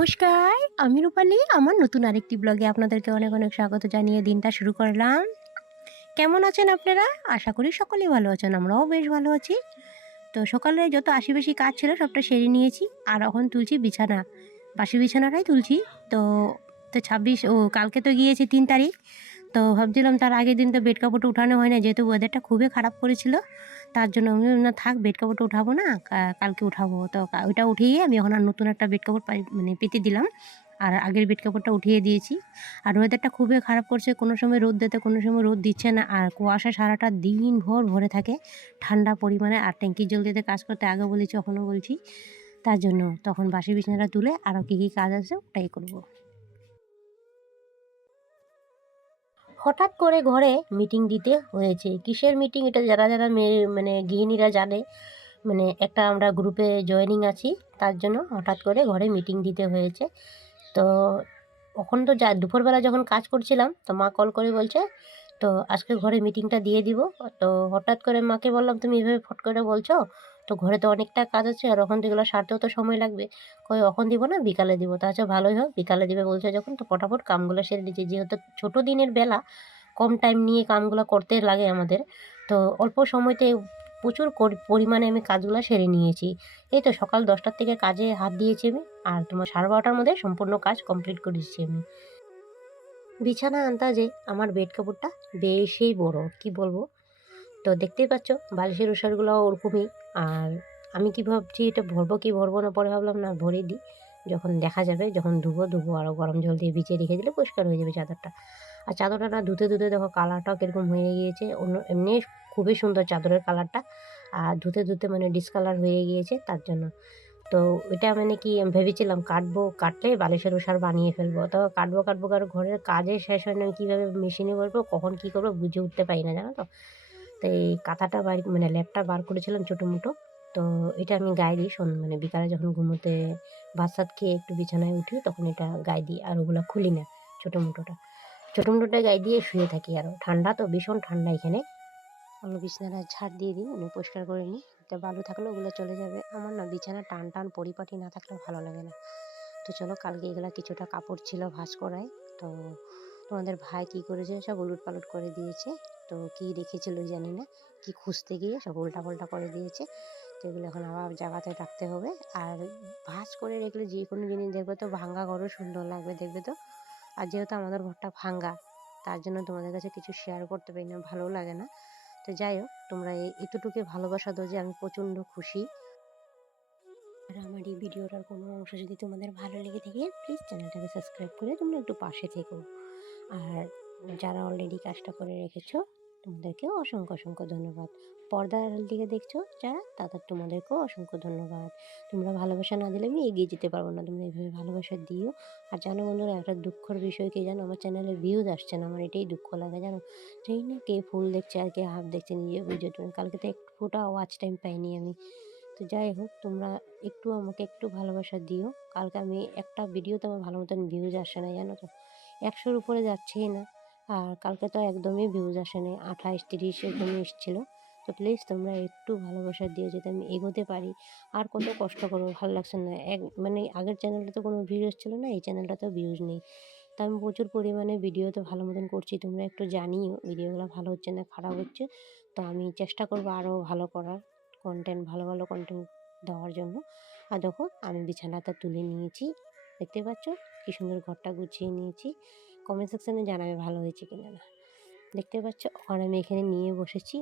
নমস্কার, আমি রূপালী। আমার নতুন আরেকটি ব্লগে আপনাদেরকে অনেক, অনেক স্বাগত জানিয়ে দিনটা শুরু করলাম। কেমন আছেন আপনারা? আশা করি সকলেই ভালো আছেন। আমরাও বেশ ভালো আছি। তো সকালে যত আশি-বেশি কাজ ছিল সবটা সেরে নিয়েছি। আর এখন তুলছি বিছানা। বাসি বিছানাটাই তুলছি। তো তো ২৬ কালকে তো গিয়েছি ৩ তারিখ। তো ভাবছিলাম তার আগের দিন তো বেড কাপড়টা উঠানো হয় না, যেহেতু ওয়েদারটা খুবই খারাপ করেছিল। তার জন্য আমি বললাম, "না থাক, বেড কাপড়টা উঠাবো না, কালকে উঠাবো।" তো ওইটা উঠিয়ে আমি এখন আর নতুন একটা বেড কাপড় মানে পেতে দিলাম। আর আগের বেড কাপড়টা উঠিয়ে দিয়েছি। আর ওয়েদারটা খুবই খারাপ করছে। কোনো সময় রোদ দিতে, কোনো সময় রোদ দিচ্ছে না। আর কুয়াশা সারাটা দিনভর ভরে থাকে ঠান্ডা পরিমাণে। আর ট্যাঙ্কির জল দিয়ে কাজ করতে আগে বলেছি, এখনও বলছি। তার জন্য তখন বাসি বিছানাটা তুলে আরও কী, কী কাজ আছে ওটাই করব। হঠাৎ করে ঘরে মিটিং দিতে হয়েছে। কিসের মিটিং? এটা যারা, যারা মেয়ে মানে গৃহিণীরা জানে। মানে একটা আমরা গ্রুপে জয়েনিং আছি, তার জন্য হঠাৎ করে ঘরে মিটিং দিতে হয়েছে। তো এখন তো দুপুরবেলা যখন কাজ করছিলাম তো মা কল করে বলছে, তো আজকে ঘরে মিটিংটা দিয়ে দিব। তো হঠাৎ করে মাকে বললাম, তুমি এভাবে ফট করে বলছো, তো ঘরে তো অনেকটা কাজ আছে আর এখন তো এগুলো সারতেও তো সময় লাগবে। কই এখন দিব না, বিকালে দিব। তা আচ্ছা ভালোই হোক, বিকালে দিবে বলছে যখন, তো ফটাফট কামগুলো সেরে নিচ্ছি। যেহেতু ছোটো দিনের বেলা, কম টাইম নিয়ে কামগুলো করতে লাগে আমাদের। তো অল্প সময়তে প্রচুর পরিমাণে আমি কাজগুলো সেরে নিয়েছি। এই তো সকাল 10টার থেকে কাজে হাত দিয়েছি আমি। আর তোমার 12:30টার মধ্যে সম্পূর্ণ কাজ কমপ্লিট করে দিচ্ছি আমি। বিছানা আন্দাজে আমার বেড কাপড়টা বেশি বড়, কি বলবো। তো দেখতেই পাচ্ছ বালিশের ওষারগুলোও ওরকমই। আর আমি কি ভাবছি, এটা ভরবো কি ভরবো না, পরে ভাবলাম না ভরে দিই। যখন দেখা যাবে, যখন ধুবো আরও গরম জল দিয়ে ভিজিয়ে রেখে দিলে পরিষ্কার হয়ে যাবে চাদরটা। আর চাদরটা না ধুতে ধুতে দেখো কালারটাও কীরকম হয়ে গিয়েছে। এমনি খুবই সুন্দর চাদরের কালারটা। আর ধুতে ধুতে মানে ডিসকালার হয়ে গিয়েছে তার জন্য। তো ওইটা মানে কি আমি ভেবেছিলাম কাটলে বালিশের ওষার বানিয়ে ফেলবো। তো কাটবো কারণ ঘরের কাজে শেষ হয় না, আমি কীভাবে মেশিনে ভরবো, কখন কী করবো বুঝে উঠতে পারি না, জানো তো। তো এই কাঁথাটা মানে লেপটা বার করেছিলাম ছোটো-মোটো। তো এটা আমি গায়ে দিই মানে বিকালে যখন ঘুমোতে ভাত-সাত খেয়ে একটু বিছানায় উঠি তখন এটা গায়ে দিই। আর ওগুলা খুলি না, ছোটো-মোটোটা গায়ে দিয়ে শুয়ে থাকি। আরও ঠান্ডা তো, ভীষণ ঠান্ডা এখানে। আমি বিছানাটা ঝাড় দিয়ে দিই, মানে পরিষ্কার করে নিই। তো বালু থাকলে ওগুলো চলে যাবে। আমার না বিছানা টান পরিপাটি না থাকলে ভালো লাগে না। তো চলো, কালকে এগুলা কিছুটা কাপড় ছিল ভাঁজ করায়। তো তোমাদের ভাই কী করেছে, সব উলটপালট করে দিয়েছে। তো কী রেখেছিল জানি না, কি খুঁজতে গিয়ে সব উল্টাপাল্টা করে দিয়েছে। তো এগুলো এখন আবার জায়গাতে রাখতে হবে। আর ভাঁজ করে রাখলে যে কোনো জিনিস দেখবে তো ভাঙা ঘরও সুন্দর লাগবে, দেখবে তো। আর যেহেতু আমাদের ঘরটা ভাঙা, তার জন্য তোমাদের কাছে কিছু শেয়ার করতে পারি না, ভালোও লাগে না। তো যাই হোক, তোমরা এতটুকু ভালোবাসা দাও যে আমি প্রচণ্ড খুশি। আর আমার এই ভিডিওটার কোনো অংশ যদি তোমাদের ভালো লেগে থাকে, প্লিজ চ্যানেলটাকে সাবস্ক্রাইব করে তোমরা একটু পাশে থেকো। আর যারা অলরেডি কাজটা করে রেখেছো তোমাদেরকেও অসংখ্য অসংখ্য ধন্যবাদ। পর্দার আড়াল থেকে দেখছো যারা, তোমাদেরকেও অসংখ্য ধন্যবাদ। তোমরা ভালোবাসা না দিলে আমি এগিয়ে যেতে পারবো না। তোমরা এইভাবে ভালোবাসা দিও। আর জানো বন্ধুরা, একটা দুঃখের বিষয় কি জানো, আমার চ্যানেলে ভিউজ আসছে না। আমার এটাই দুঃখ লাগে, জানো। সেই না, কে ফুল দেখছে আর কে হাফ দেখছে নিজে বুঝে। তুমি কালকে তো এক ফোঁটা ওয়াচ টাইম পাইনি আমি। তো যাই হোক, তোমরা আমাকে একটু ভালোবাসা দিও। কালকে আমি একটা ভিডিওতে আমার ভালো মতন ভিউজ আসে না, জানো তো। 100-র উপরে যাচ্ছেই না। আর কালকে তো একদমই ভিউজ আসেনি, 28-30 এরকমই এসেছিলো। তো প্লিজ তোমরা একটু ভালোবাসা দিও যাতে আমি এগোতে পারি। আর কত কষ্ট করবো, ভালো লাগছে না। মানে আগের চ্যানেলটাতে কোনো ভিউজ এসেছিলো না, এই চ্যানেলটাতেও ভিউজ নেই। তো আমি প্রচুর পরিমাণে ভিডিও তো ভালো মতন করছি, তোমরা একটু জানিও ভিডিওগুলো ভালো হচ্ছে না খারাপ হচ্ছে। তো আমি চেষ্টা করবো আরও ভালো করার, ভালো ভালো কন্টেন্ট দেওয়ার জন্য। আর দেখো আমি বিছানাটা তুলে নিয়েছি, দেখতে পাচ্ছ কি সুন্দর ঘরটা গুছিয়ে নিয়েছি। কমেন্ট সেকশানে জানাবে ভালো হয়েছে কিনা না। দেখতে পাচ্ছ ওখানে আমি এখানে নিয়ে বসেছি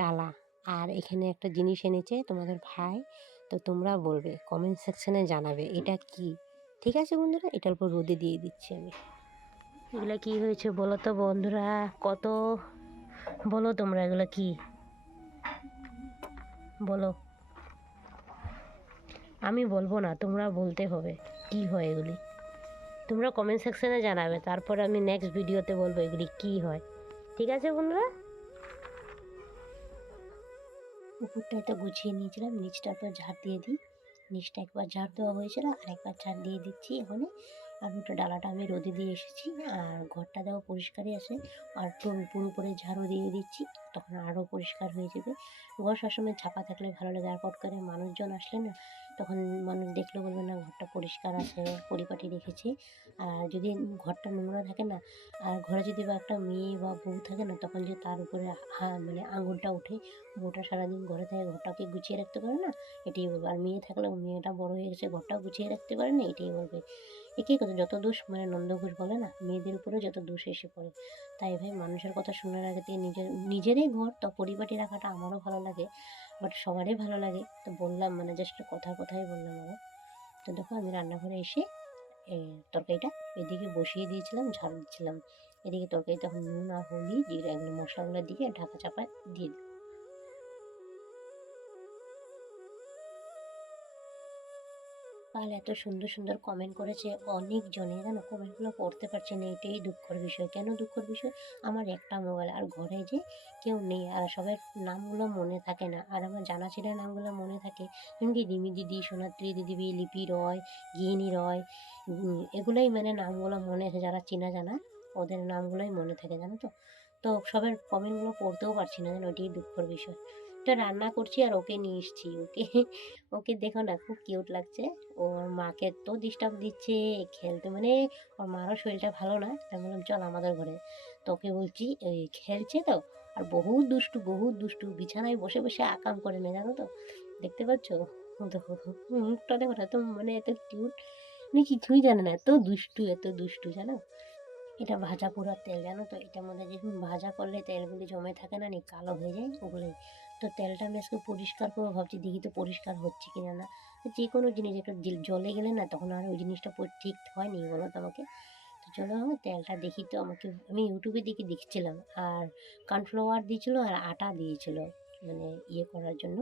ডালা। আর এখানে একটা জিনিস এনেছে তোমাদের ভাই। তো তোমরা বলবে, কমেন্ট সেকশানে জানাবে এটা কি। ঠিক আছে বন্ধুরা, এটার উপর রোদে দিয়ে দিচ্ছি আমি। এগুলো কি হয়েছে বলো তো বন্ধুরা, কত বলো তোমরা, এগুলো কি বলো। আমি বলবো না, তোমরা বলতে হবে কি হয় এগুলি। তোমরা কমেন্ট সেকশানে জানাবে, তারপরে আমি নেক্সট ভিডিওতে বলবো এগুলি কি হয়। ঠিক আছে বন্ধুরা। উপরটা তো গুছিয়ে নিয়েছিলাম, নিচটা তো ঝাড় দিয়ে দিই। নিচটা একবার ঝাড় দেওয়া হয়েছিল, আর একবার ঝাড় দিয়ে দিচ্ছি এখানে। আর ওটা ডালাটা আমি রোদে দিয়ে এসেছি। আর ঘরটা দেওয়া পরিষ্কারই আছে। আর পুরো ঝাড়ু দিয়ে দিচ্ছি, তখন আরও পরিষ্কার হয়ে যাবে। ঘর সবসময় ছাপা থাকলে ভালো লাগে। আর পট করে মানুষজন আসলে না, তখন মানুষ দেখলে বলবে না ঘরটা পরিষ্কার আছে, পরিপাটি রেখেছি। আর যদি ঘরটা নোংরা থাকে না, আর ঘরে যদি বা একটা মেয়ে বা বউ থাকে না, তখন যে তার উপরে মানে আঙুলটা ওঠে, বউটা সারাদিন ঘরে থাকে, ঘরটাকে গুছিয়ে রাখতে পারে না, এটাই বলবে। আর মেয়ে থাকলেও মেয়েটা বড় হয়ে গেছে, ঘরটাও গুছিয়ে রাখতে পারে না, এটাই বলবে। একই কথা, যত দোষ মানে নন্দঘোষ বলে না, মেয়েদের উপরে যত দোষ এসে পড়ে। তাই ভাই মানুষের কথা শোনার আগে থেকে নিজেরই ঘর তো পরিপাটি রাখাটা আমারও ভালো লাগে, বাট সবারই ভালো লাগে। তো বললাম মানে জাস্ট কথাই বললাম আবার। তো দেখো আমি রান্নাঘরে এসে তরকারিটা এদিকে বসিয়ে দিয়েছিলাম, ঝাল দিচ্ছিলাম। এদিকে তরকারি তখন নুন আর হলুদ জিরা এগুলো মশলাগুলো দিয়ে ঢাকা চাপা দিয়ে দিই। কাল এত সুন্দর সুন্দর কমেন্ট করেছে অনেকজনে, জানো কমেন্টগুলো পড়তে পারছে না, এটাই দুঃখের বিষয়। কেন দুঃখের বিষয়? আমার একটা মোবাইল, আর ঘরে যে কেউ নেই, আর সবার নামগুলো মনে থাকে না। আর আমার জানা ছেলের নামগুলো মনে থাকে, যেমন রিমি দিদি, সোনাত্রী দিদি, লিপি রয়, গিহিনী রয়, এগুলোই মানে নামগুলো মনে আছে, যারা চেনা জানা ওদের নামগুলোই মনে থাকে, জানো তো। তো সবার কমেন্টগুলো পড়তেও পারছি না, জানো, ওটাই দুঃখের বিষয়। তো রান্না করছি আর ওকে নিয়ে এসছি, ওকে দেখো না খুব কিউট লাগছে। ওর মাকে তো ডিস্টার্ব দিচ্ছে খেলতে, মানে ওর মারও শরীরটা ভালো না, তাই বললাম চল আমাদের ঘরে। তো ওকে বলছি ওই খেলছে তো, আর বহুত দুষ্টু বিছানায় বসে বসে আকাম করে না, জানো তো। দেখতে পাচ্ছ? ও দেখো মুখটা দেখো না, এত মানে এত কিউট, মানে কিছুই জানে না, এত দুষ্টু জানো। এটা ভাজা পোড়ার তেল, জানো তো, এটার মধ্যে যখন ভাজা করলে তেলগুলি জমে থাকে না, কালো হয়ে যায় ওগুলোই। তো তেলটা আমি আজকে পরিষ্কার করবো ভাবছি, দেখি তো পরিষ্কার হচ্ছে কিনা না। যে কোনো জিনিস একটা জলে গেলে না, তখন আর ওই জিনিসটা ঠিক হয়নি, বলো তো আমাকে। তো চলো তেলটা দেখি তো, আমি ইউটিউবে দেখছিলাম। আর কর্নফ্লাওয়ার দিয়েছিল আর আটা দিয়েছিল, মানে ইয়ে করার জন্য,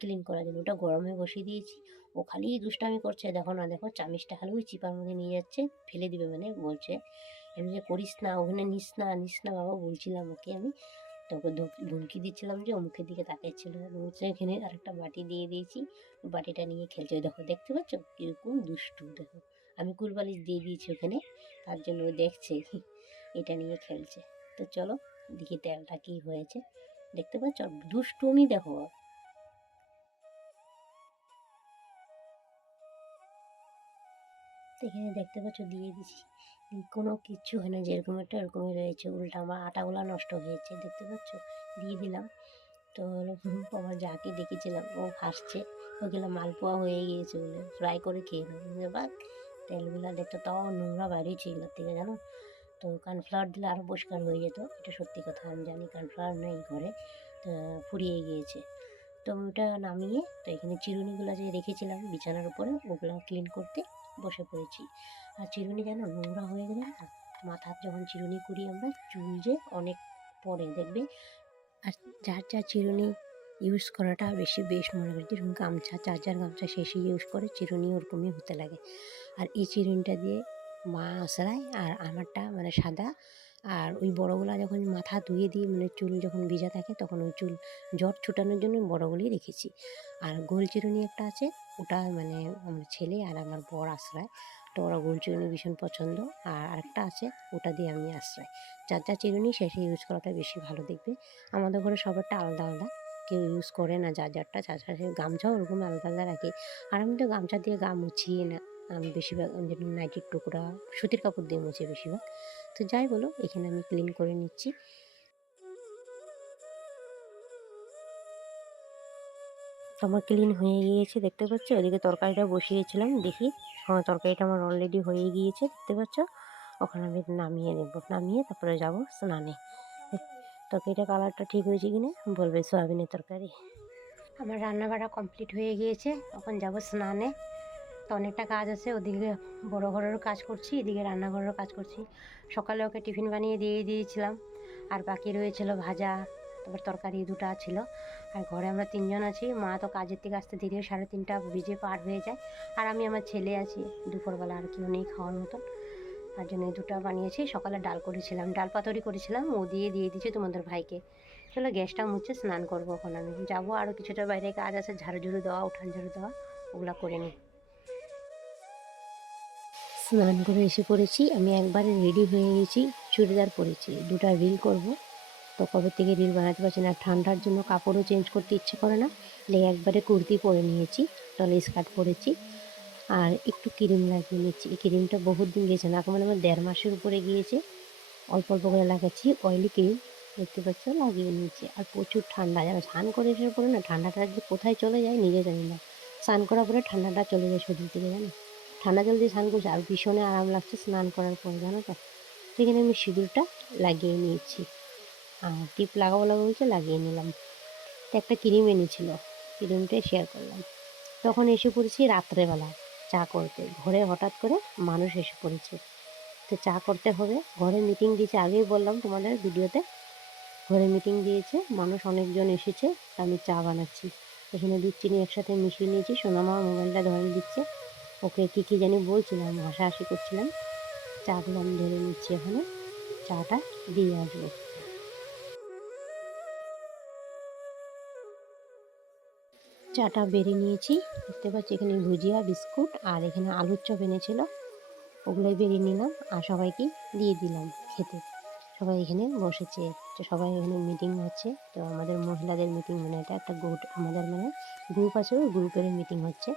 ক্লিন করার জন্য। ওটা গরমে বসিয়ে দিয়েছি। ও খালি দুষ্টামি করছে, দেখো না দেখো, চামিচটা খালি ওই চিপার মধ্যে নিয়ে যাচ্ছে, ফেলে দিবে মানে বলছে। আমি যে করিস না, ওখানে নিস না বাবা বলছিলাম ওকে আমি। তো ওকে ধমকি দিচ্ছিলাম যে ও মুখের দিকে তাকাচ্ছিল, বলছে এখানে আরেকটা বাটি দিয়ে দিয়েছি, বাটিটা নিয়ে খেলছে। ওই দেখো, দেখতে পাচ্ছ কিরকম দুষ্টু, দেখো আমি কুলবালিশ দিয়ে দিয়েছি ওখানে, তার জন্য ও দেখছে এটা নিয়ে খেলছে। তো চলো দেখি তেলটা কি হয়েছে, দেখতে পাচ্ছ দুষ্টুমি দেখো। তো এখানে দেখতে পাচ্ছ দিয়ে দিছি, কোনো কিচ্ছু হয় না, যেরকম একটা ওরকমই রয়েছে, উল্টা আমার আটাগুলো নষ্ট হয়েছে, দেখতে পাচ্ছ, দিয়ে দিলাম। তো আমার যাকে দেখেছিলাম ও হাসছে, ওগুলো মালপোয়া হয়ে গিয়েছে বলে ফ্রাই করে খেয়ে নেবো, বা তেলগুলো দেখতে তাও নোংরা বাইরেই ছিল থেকে, জানো। তো কর্নফ্লাওয়ার দিলে আরও পরিষ্কার হয়ে যেত, এটা সত্যি কথা, আমি জানি কর্নফ্লাওয়ার নেই ঘরে, তো ফুরিয়ে গিয়েছে। তো ওটা নামিয়ে, তো এখানে চিরুনিগুলো যে রেখেছিলাম বিছানার উপরে, ওগুলো ক্লিন করতে বসে পড়েছি। আর চিরুনি যেন নোংরা হয়ে গেলে না, মাথার যখন চিরুনি করি আমরা, চুল যে অনেক পড়ে দেখবে। আর যার চিরুনি ইউজ করাটা বেশি বেস্ট মনে করি, যেরকম গামছা, যার গামছা শেষে ইউজ করে চিরুনি ওরকমই হতে লাগে। আর এই চিরুনিটা দিয়ে মা আঁচড়ায়, আর আমারটা মানে সাদা। আর ওই বড়গুলা যখন মাথা ধুয়ে দিই, মানে চুল যখন ভিজা থাকে, তখন ওই চুল জট ছুটানোর জন্য বড়গুলি রেখেছি। আর গোল চিরুনি একটা আছে, ওটা মানে আমার ছেলে আর আমার বর আশ্রয়, তো ওরা গোল চিরুনি ভীষণ পছন্দ। আর আরেকটা আছে, ওটা দিয়ে আমি আশ্রয়। যার চিরুনি শেষে ইউজ করাটা বেশি ভালো দেখবে। আমাদের ঘরে সবারটা আলাদা আলাদা, কেউ ইউজ করে না যারটা, গামছাও ওরকম আলাদা আলাদা রাখি। আর আমি তো গামছা দিয়ে গা মুছিয়ে না, আমি বেশিরভাগ যেমন নাইটির টুকরা সুতির কাপড় দিয়ে মুছি বেশিরভাগ। তো যাই বলো, এখানে আমি ক্লিন করে নিচ্ছি। তো আমার ক্লিন হয়ে গিয়েছে, দেখতে পাচ্ছ। ওদিকে তরকারিটা বসিয়েছিলাম, দেখি হ্যাঁ তরকারিটা আমার অলরেডি হয়ে গিয়েছে, দেখতে পাচ্ছ। ওখানে আমি নামিয়ে নেব, নামিয়ে তারপরে যাব স্নানে। তরকারিটা কালারটা ঠিক হয়েছে কিনা বলবে, সয়াবিনের তরকারি। আমার রান্না বাড়া কমপ্লিট হয়ে গিয়েছে, এখন যাব স্নানে। তো অনেকটা কাজ আছে, ওদিকে বড় ঘরেরও কাজ করছি, এদিকে রান্নাঘরেরও কাজ করছি। সকালে ওকে টিফিন বানিয়ে দিয়ে দিয়েছিলাম, আর বাকি রয়েছিল ভাজা, তারপর তরকারি দুটো ছিল। আর ঘরে আমরা তিনজন আছি, মা তো কাজের থেকে আসতে দেরি হয়, 3:30 বেজে পার হয়ে যায়। আর আমি আমার ছেলে আছি, দুপুরবেলা আর কেউ নেই খাওয়ার মতন, তার জন্য এই দুটো বানিয়েছি। সকালে ডাল করেছিলাম, ডাল পাতুরি করেছিলাম, ও দিয়ে দিয়েছি তোমাদের ভাইকে। চলো গ্যাসটা মুছে স্নান করবো, এখন আমি যাবো, আরও কিছুটা বাইরে কাজ আছে, ঝাড়ু ঝুড়ু দেওয়া, উঠান ঝাড়ু দেওয়া, ওগুলো করে নিই। স্নান করে এসে পড়েছি, আমি একবারে রেডি হয়ে গেছি, চুড়িদার পরেছি, দুটো রিল করব। তো কবে থেকে রিল বানাতে পারছি না, ঠান্ডার জন্য কাপড়ও চেঞ্জ করতে ইচ্ছে করে না, লেগে একবারে কুর্তি পরে নিয়েছি, টলি স্কার্ট পরেছি আর একটু ক্রিম লাগিয়ে নিচ্ছি। এই ক্রিমটা বহুত দিন গিয়েছে না, মানে আমার 1.5 মাসের উপরে গিয়েছে। অল্প অল্প করে লাগাচ্ছি অয়েলি ক্রিম, দেখতে পাচ্ছ লাগিয়ে নিয়েছি। আর প্রচুর ঠান্ডা, যেন স্নান করে এসে পরে না ঠান্ডাটা যে কোথায় চলে যায় নিজে জানি না। স্নান করার পরে ঠান্ডাটা চলে যায় শরীর থেকে, জানো, ঠান্ডা জল দিয়ে স্নান করছি আর ভীষণে আরাম লাগছে স্নান করার পরে, জানো তো। সেখানে আমি সিঁদুরটা লাগিয়ে নিয়েছি আর টিপ লাগাবো বলছে লাগিয়ে নিলাম। তো একটা ক্রিম এনেছিল, ক্রিমটাই শেয়ার করলাম। তখন এসে পড়েছি রাত্রেবেলা চা করতে, ঘরে হঠাৎ করে মানুষ এসে পড়েছে। তো চা করতে হবে, ঘরে মিটিং দিয়েছে, আগেই বললাম তোমাদের ভিডিওতে, ঘরে মিটিং দিয়েছে, মানুষ অনেকজন এসেছে, তা আমি চা বানাচ্ছি। এখানে দুধ চিনি একসাথে মিশিয়ে নিয়েছি, সোনামা মোবাইলটা ধরে দিচ্ছে, ওকে কী জানি বলছিলাম, হাসাহাসি করছিলাম। চাগুলো আমি ধরে নিচ্ছি, এখানে চাটা দিয়ে আসবো। চাটা বেড়ে নিয়েছি, দেখতে পাচ্ছি এখানে ভুজিয়া বিস্কুট আর এখানে আলুর চপ এনেছিল, ওগুলোই বেরিয়ে নিলাম আর সবাইকে দিয়ে দিলাম খেতে। সবাই এখানে বসেছে, তো সবাই এখানে মিটিং হচ্ছে। তো আমাদের মহিলাদের মিটিং, মানে এটা একটা আমাদের মানে গ্রুপ আছে, ওই গ্রুপের মিটিং হচ্ছে।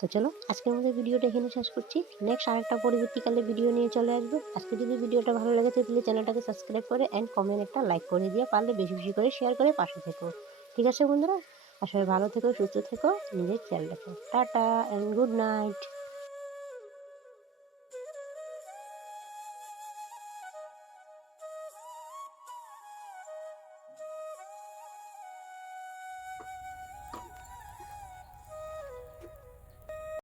তো চলো আজকের মধ্যে ভিডিওটা এখানে শেষ করছি, নেক্সট আরেকটা পরবর্তীকালে ভিডিও নিয়ে চলে আসবো। আজকে যদি ভিডিওটা ভালো লাগে তাহলে চ্যানেলটাকে সাবস্ক্রাইব করে অ্যান্ড কমেন্ট একটা লাইক করে দিয়ে, পারলে বেশি বেশি করে শেয়ার করে পাশে থেকো। ঠিক আছে বন্ধুরা, আর সবাই ভালো থেকো, সুস্থ থেকো, নিজের খেয়াল রাখো। Tata and good night.